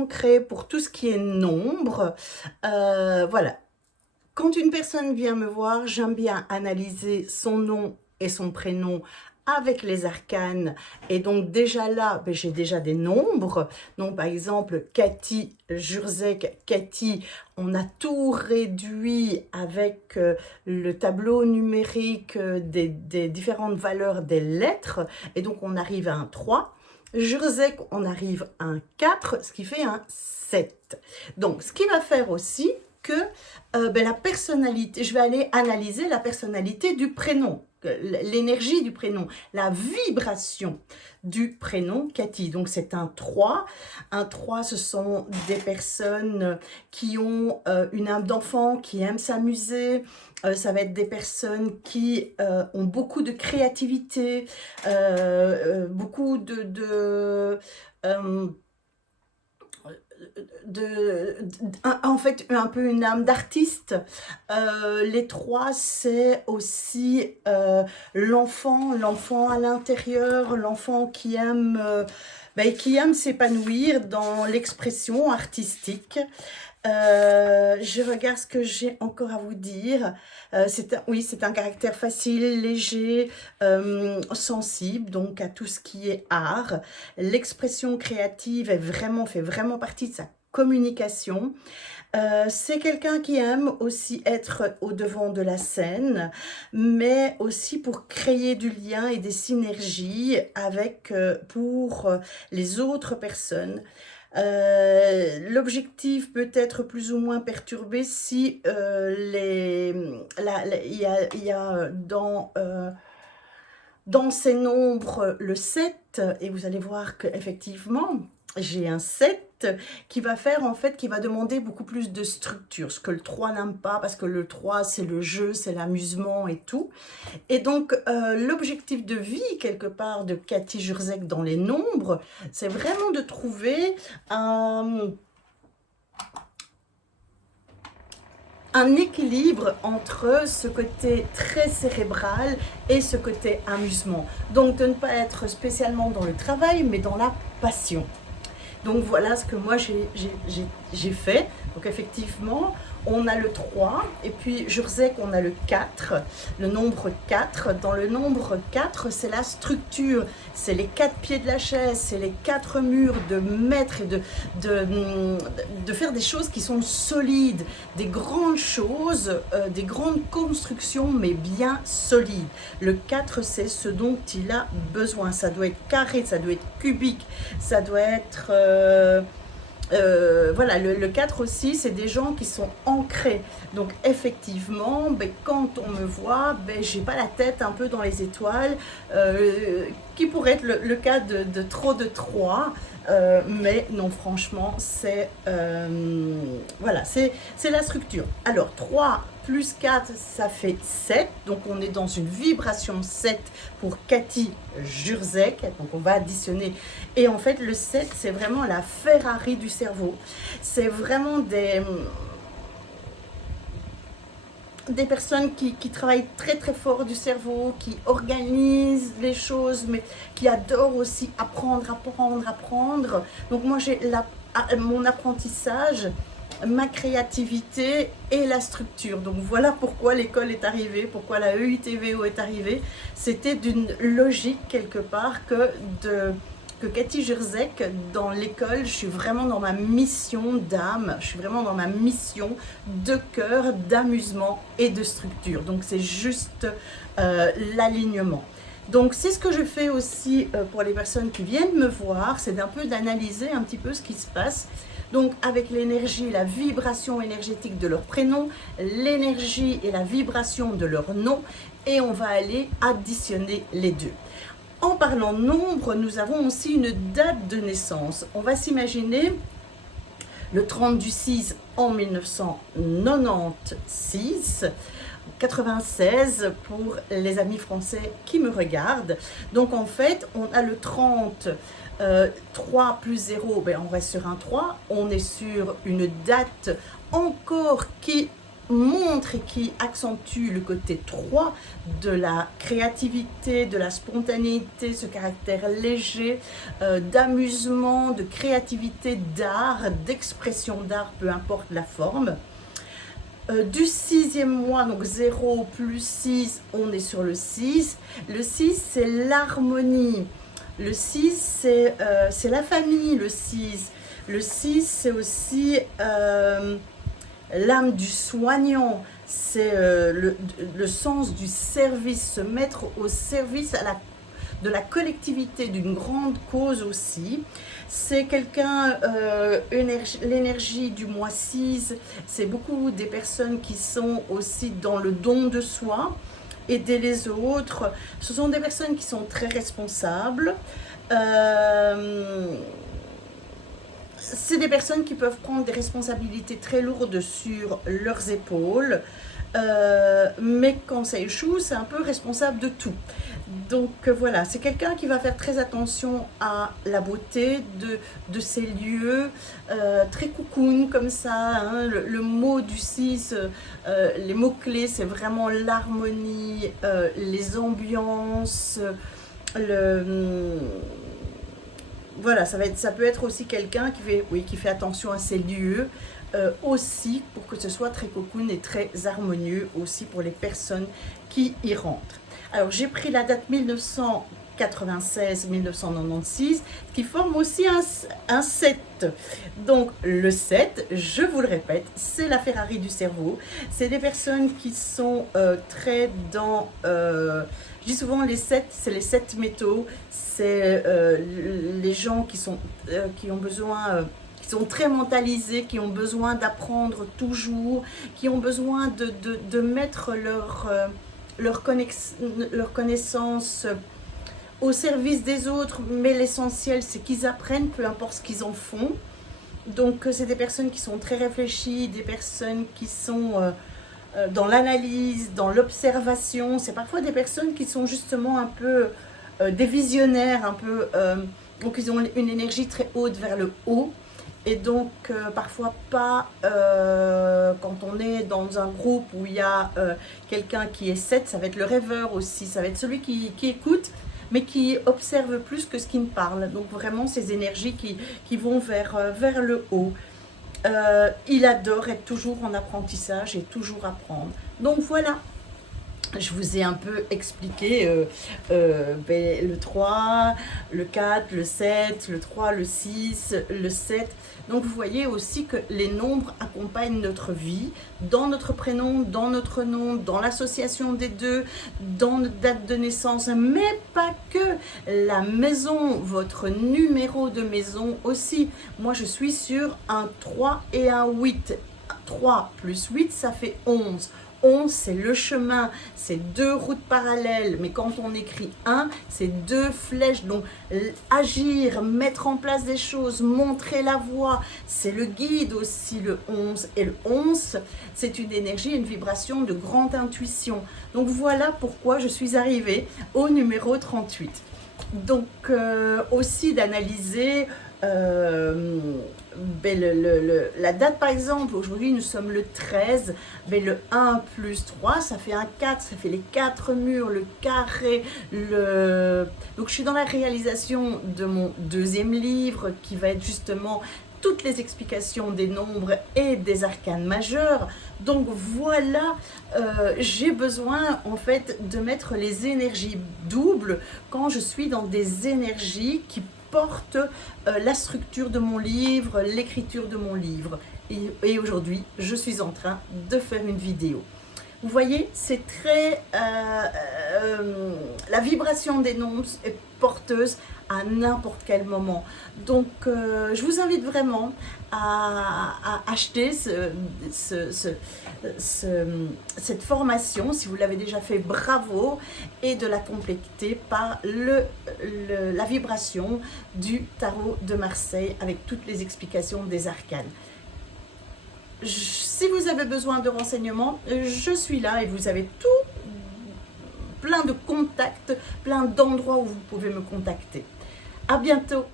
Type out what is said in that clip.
ancré pour tout ce qui est nombre. Voilà. Quand une personne vient me voir, j'aime bien analyser son nom et son prénom avec les arcanes. Et donc déjà là, ben, j'ai déjà des nombres. Donc par exemple, Cathy Jurzek, Cathy, on a tout réduit avec le tableau numérique des différentes valeurs des lettres. Et donc on arrive à un 3. Jurzek, on arrive à un 4, ce qui fait un 7. Donc ce qui va faire aussi que ben, la personnalité, je vais aller analyser la personnalité du prénom, l'énergie du prénom, la vibration du prénom Cathy. Donc c'est un 3. Un 3, ce sont des personnes qui ont une âme d'enfant, qui aiment s'amuser. Ça va être des personnes qui ont beaucoup de créativité, beaucoup en fait un peu une âme d'artiste. Les 3, c'est aussi l'enfant à l'intérieur, l'enfant qui aime s'épanouir dans l'expression artistique. Je regarde ce que j'ai encore à vous dire. Oui, c'est un caractère facile, léger, sensible, donc à tout ce qui est art. L'expression créative fait vraiment partie de sa communication. C'est quelqu'un qui aime aussi être au devant de la scène, mais aussi pour créer du lien et des synergies pour les autres personnes. L'objectif peut être plus ou moins perturbé si il y a dans ces nombres le 7, et vous allez voir qu'effectivement j'ai un 7 qui va faire en fait, qui va demander beaucoup plus de structure, ce que le 3 n'aime pas, parce que le 3 c'est le jeu, c'est l'amusement et tout. Et donc l'objectif de vie quelque part de Cathy Jurzek dans les nombres, c'est vraiment de trouver un équilibre entre ce côté très cérébral et ce côté amusement. Donc de ne pas être spécialement dans le travail, mais dans la passion. Donc voilà ce que moi j'ai fait. Donc effectivement, on a le 3, et puis Jurzek, on a le 4, le nombre 4. Dans le nombre 4, c'est la structure, c'est les 4 pieds de la chaise, c'est les 4 murs, de mettre et de faire des choses qui sont solides, des grandes choses, des grandes constructions, mais bien solides. Le 4, c'est ce dont il a besoin. Ça doit être carré, ça doit être cubique, ça doit être... voilà, le 4 aussi, c'est des gens qui sont ancrés. Donc effectivement, ben, quand on me voit, ben, j'ai pas la tête un peu dans les étoiles, qui pourrait être le cas de trop de 3. Mais non, franchement, voilà, c'est la structure. Alors 3 plus 4, ça fait 7. Donc on est dans une vibration 7 pour Cathy Jurzek. Donc on va additionner. Et en fait, le 7, c'est vraiment la Ferrari du cerveau. C'est vraiment des personnes qui travaillent très très fort du cerveau, qui organisent les choses, mais qui adorent aussi apprendre. Donc moi j'ai mon apprentissage, ma créativité et la structure. Donc voilà pourquoi l'école est arrivée, pourquoi la EITVO est arrivée. C'était d'une logique quelque part que Cathy Jurzek, dans l'école, je suis vraiment dans ma mission d'âme, je suis vraiment dans ma mission de cœur, d'amusement et de structure. Donc c'est juste l'alignement. Donc c'est ce que je fais aussi pour les personnes qui viennent me voir, c'est d'un peu d'analyser un petit peu ce qui se passe. Donc avec l'énergie, la vibration énergétique de leur prénom, l'énergie et la vibration de leur nom, et on va aller additionner les deux. En parlant nombre, nous avons aussi une date de naissance. On va s'imaginer le 30 du 6 en 1996, 96 pour les amis français qui me regardent. Donc en fait, on a le 30, 3 plus 0, ben on reste sur un 3. On est sur une date encore qui montre et qui accentue le côté 3 de la créativité, de la spontanéité, ce caractère léger, d'amusement, de créativité, d'art, d'expression d'art, peu importe la forme. Du 6e mois, donc 0 plus 6, on est sur le 6. Le 6, c'est l'harmonie. Le 6, c'est la famille, le 6. Le 6, c'est aussi l'âme du soignant, c'est le sens du service, se mettre au service de la collectivité, d'une grande cause aussi. C'est quelqu'un, l'énergie du mois 6, c'est beaucoup des personnes qui sont aussi dans le don de soi, aider les autres. Ce sont des personnes qui sont très responsables. C'est des personnes qui peuvent prendre des responsabilités très lourdes sur leurs épaules, mais quand ça échoue, c'est un peu responsable de tout. Donc voilà, c'est quelqu'un qui va faire très attention à la beauté de ces lieux, très cocoon comme ça, hein. Le mot du 6, les mots-clés, c'est vraiment l'harmonie, les ambiances, voilà, ça peut être aussi quelqu'un qui fait attention à ces lieux, aussi pour que ce soit très cocoon et très harmonieux aussi pour les personnes qui y rentrent. Alors j'ai pris la date 1996-1996 qui forme aussi un 7. Donc le 7, je vous le répète, c'est la Ferrari du cerveau. C'est des personnes qui sont très dans... je dis souvent les 7, c'est les 7 métaux. C'est les gens qui ont besoin... qui sont très mentalisés, qui ont besoin d'apprendre toujours, qui ont besoin de mettre leur connaissance au service des autres, mais l'essentiel c'est qu'ils apprennent, peu importe ce qu'ils en font. Donc c'est des personnes qui sont très réfléchies, des personnes qui sont dans l'analyse, dans l'observation. C'est parfois des personnes qui sont justement un peu des visionnaires, un peu, donc ils ont une énergie très haute vers le haut. Et donc parfois pas, quand on est dans un groupe où il y a quelqu'un qui est 7, ça va être le rêveur aussi, ça va être celui qui écoute, mais qui observe plus que ce qui me parle. Donc vraiment ces énergies qui vont vers le haut. Il adore être toujours en apprentissage et toujours apprendre. Donc voilà. Je vous ai un peu expliqué le 3, le 4, le 7, le 3, le 6, le 7. Donc vous voyez aussi que les nombres accompagnent notre vie, dans notre prénom, dans notre nom, dans l'association des deux, dans notre date de naissance, mais pas que. La maison, votre numéro de maison aussi. Moi je suis sur un 3 et un 8. 3 plus 8, ça fait 11. 11, c'est le chemin, c'est 2 routes parallèles, mais quand on écrit 1, c'est 2 flèches. Donc agir, mettre en place des choses, montrer la voie, c'est le guide aussi, le 11. Et le 11, c'est une énergie, une vibration de grande intuition. Donc voilà pourquoi je suis arrivée au numéro 38. Donc aussi d'analyser la date, par exemple, aujourd'hui nous sommes le 13, le 1 plus 3, ça fait un 4, ça fait les 4 murs, le carré, donc je suis dans la réalisation de mon 2e livre qui va être justement toutes les explications des nombres et des arcanes majeurs. Donc voilà, j'ai besoin en fait de mettre les énergies doubles quand je suis dans des énergies qui portent la structure de mon livre, l'écriture de mon livre. Et aujourd'hui, je suis en train de faire une vidéo. Vous voyez, c'est très... la vibration des nombres est porteuse à n'importe quel moment. Donc, je vous invite vraiment à acheter cette formation. Si vous l'avez déjà fait, bravo, et de la compléter par la vibration du tarot de Marseille avec toutes les explications des arcanes. Si vous avez besoin de renseignements, je suis là et vous avez tout, plein de contacts, plein d'endroits où vous pouvez me contacter. À bientôt!